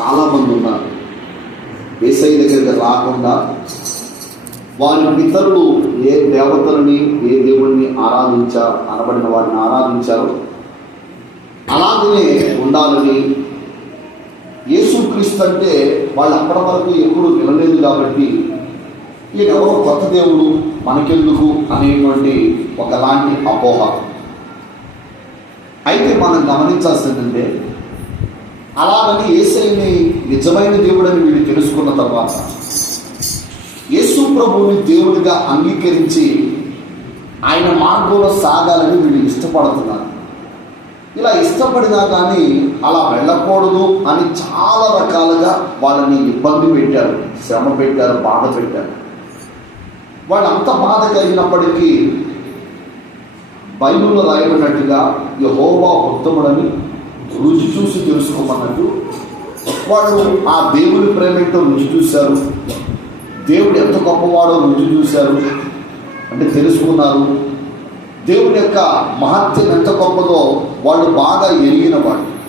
చాలామంది ఉన్నారు. ఏసై దగ్గరికి రాకుండా వారి పితరులు ఏ దేవతలని ఏ దేవుడిని ఆరాధించా అనబడిన వారిని ఆరాధించారు అలాగనే ఉండాలని యేసుక్రీస్తు అంటే వాళ్ళు అప్పటి వరకు ఎప్పుడు వినలేదు కాబట్టి ఈయన ఎవరో కొత్త దేవుడు మనకెందుకు అనేటువంటి ఒకలాంటి అపోహ. అయితే మనం గమనించాల్సిందంటే అలాగని ఏసైని నిజమైన దేవుడని వీడు తెలుసుకున్న తర్వాత యేసు ప్రభువుని దేవుడిగా అంగీకరించి ఆయన మార్గంలో సాగాలని వీళ్ళు ఇష్టపడుతున్నారు ఇలా ఇష్టపడినా కానీ అలా వెళ్ళకూడదు అని చాలా రకాలుగా వాళ్ళని ఇబ్బంది పెట్టారు శ్రమ పెట్టారు బాధ పెట్టారు. వాళ్ళు అంత బాధ కలిగినప్పటికీ బైబిల్లో రాయబడినట్టుగా యహోవా ఉత్తముడని రుచి చూసి తెలుసుకోమన్నట్టు వాడు ఆ దేవుని ప్రేమ ఏంటో రుచి చూశారు. దేవుడు ఎంత గొప్పవాడో రుచి చూశారు. అంటే తెలుసుకున్నారు. దేవుని యొక్క మహత్యం ఎంత గొప్పదో వాళ్ళు బాగా ఎరిగిన వాళ్ళు.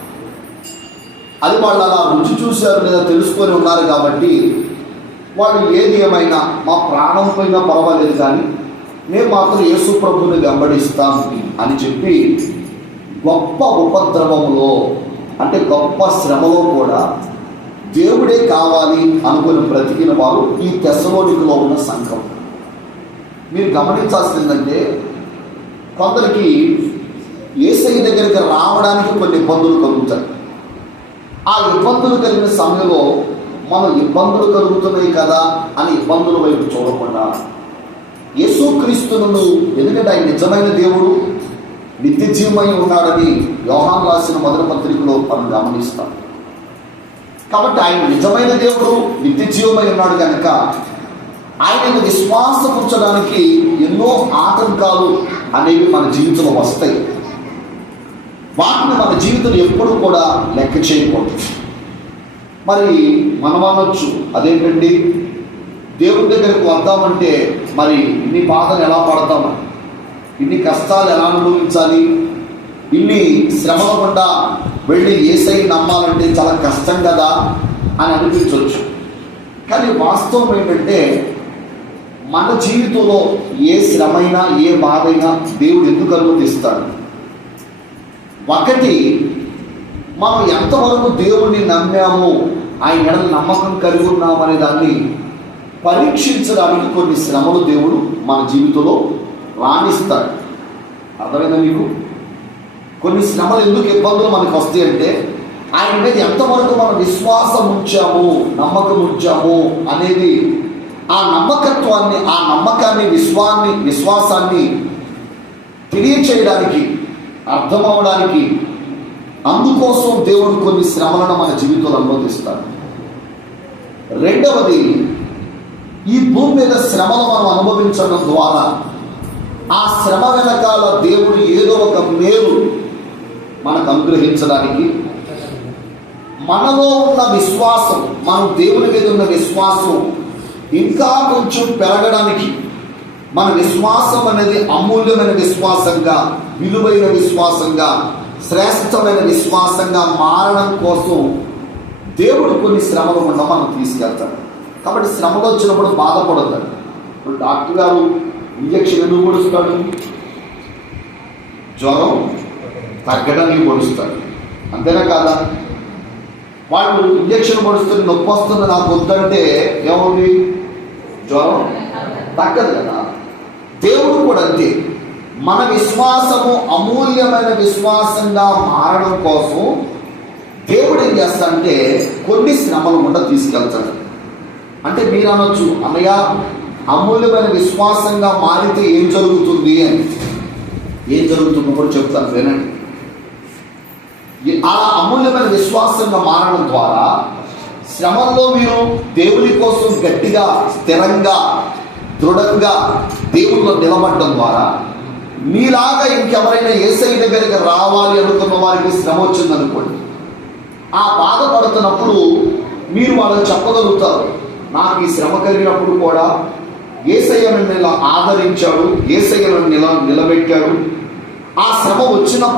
అది వాళ్ళు అలా రుచి చూశారు లేదా తెలుసుకొని ఉన్నారు కాబట్టి వాళ్ళు ఏది ఏమైనా మా ప్రాణం పోయినా పర్వాలేదు కానీ మేము మాత్రం యేసు ప్రభుని వెంబడిస్తాం అని చెప్పి గొప్ప ఉపద్రవములో అంటే గొప్ప శ్రమలో కూడా దేవుడే కావాలి అనుకుని బ్రతికిన వారు ఈ తెసలోనికలో ఉన్న సంఘం. మీరు గమనించాల్సిందంటే కొందరికి ఏసై దగ్గరికి రావడానికి కొన్ని ఇబ్బందులు కలుగుతాయి. ఆ ఇబ్బందులు కలిగిన సమయంలో మనం ఇబ్బందులు కలుగుతున్నాయి కదా అని ఇబ్బందుల వైపు చూడకుండా యేసుక్రీస్తును ఎందుకంటే ఆయన నిజమైన దేవుడు నిత్య జీవమై ఉన్నాడని యోహాన్ రాసిన మొదటి పత్రికలో మనం గమనిస్తాం. కాబట్టి ఆయన నిజమైన దేవుడు నిత్య జీవమై ఉన్నాడు కనుక ఆయనను విశ్వాసం ఉంచడానికి ఎన్నో ఆటంకాలు అనేవి మన జీవితంలో వస్తాయి. వాటిని మన జీవితం ఎప్పుడు కూడా లెక్క చేయకూడదు. మరి మనం అనొచ్చు అదేంటండి? దేవుడి దగ్గరకు వద్దామంటే మరి ఇన్ని బాధలు ఎలా పడతామని ఇన్ని కష్టాలు ఎలా అనుభవించాలి? ఇన్ని శ్రమకుండా వెళ్ళి ఏసై నమ్మాలంటే చాలా కష్టం కదా అని అనిపించవచ్చు కానీ వాస్తవం ఏంటంటే మన జీవితంలో ఏ శ్రమైనా ఏ బాధ అయినా దేవుడు ఎందుకు అనుమతిస్తాడు? ఒకటి మనం ఎంతవరకు దేవుణ్ణి నమ్మాము ఆయన ఎడల నమ్మకం కలిగి ఉన్నామనే దాన్ని పరీక్షించడానికి కొన్ని శ్రమలు దేవుడు మన జీవితంలో రాణిస్తాడు అర్థమైందా మీకు? కొన్ని శ్రమలు ఎందుకు ఇబ్బందులు మనకు వస్తాయి అంటే ఆయన మీద ఎంతవరకు మనం విశ్వాసం ఉంచాము నమ్మకం ఉంచాము అనేది ఆ నమ్మకత్వాన్ని ఆ నమ్మకాన్ని విశ్వాన్ని విశ్వాసాన్ని తెలియచేయడానికి అర్థమవడానికి అందుకోసం దేవుడు కొన్ని శ్రమలను మన జీవితంలో అనుమతిస్తాడు. రెండవది ఈ భూమి మీద శ్రమలు మనం అనుభవించడం ద్వారా ఆ శ్రమ వెనకాల దేవుడు ఏదో ఒక మేలు మనకు అనుగ్రహించడానికి మనలో ఉన్న విశ్వాసం మనం దేవుని మీద ఉన్న విశ్వాసం ఇంకా కొంచెం పెరగడానికి మన విశ్వాసం అనేది అమూల్యమైన విశ్వాసంగా విలువైన విశ్వాసంగా శ్రేష్టమైన విశ్వాసంగా మారడం కోసం దేవుడు కొన్ని శ్రమలు గుండా మనం తీసుకెళ్తాడు కాబట్టి శ్రమలు వచ్చినప్పుడు బాధపడద్దు ఇప్పుడు డాక్టర్ గారు ఇంజక్షన్ ఎందుకు పొడుస్తాడు. జ్వరం తగ్గడానికి పొడుస్తాడు. అంతేనా కాదా? వాళ్ళు ఇంజక్షన్ పొడుస్తుంది నొప్పి వస్తుంది నాకు వద్దంటే ఏముంది? జ్వరం తగ్గదు కదా. దేవుడు కూడా అంతే. మన విశ్వాసము అమూల్యమైన విశ్వాసంగా మారడం కోసం దేవుడు ఏం చేస్తాడంటే కొన్ని శ్రమలు కూడా తీసుకెళ్తాడు. అంటే మీరు అనొచ్చు అన్నయ్య అమూల్యమైన విశ్వాసంగా మారితే ఏం జరుగుతుంది అని. ఏం జరుగుతుందో కూడా చెప్తాను వినండి. ఆ అమూల్యమైన విశ్వాసంగా మారడం ద్వారా శ్రమంలో మీరు దేవుని కోసం గట్టిగా స్థిరంగా దృఢంగా దేవుల్లో నిలబడడం ద్వారా మీలాగా ఇంకెవరైనా ఏసై దగ్గరికి రావాలి అనుకున్న వారికి శ్రమ వచ్చిందనుకోండి ఆ బాధపడుతున్నప్పుడు మీరు వాళ్ళకి చెప్పగలుగుతారు నాకు ఈ శ్రమ కలిగినప్పుడు కూడా ఏసయ్యను ఇలా ఆదరించాడు ఏసయ్యను నిల నిలబెట్టాడు. ఆ శ్రమ వచ్చినప్పుడు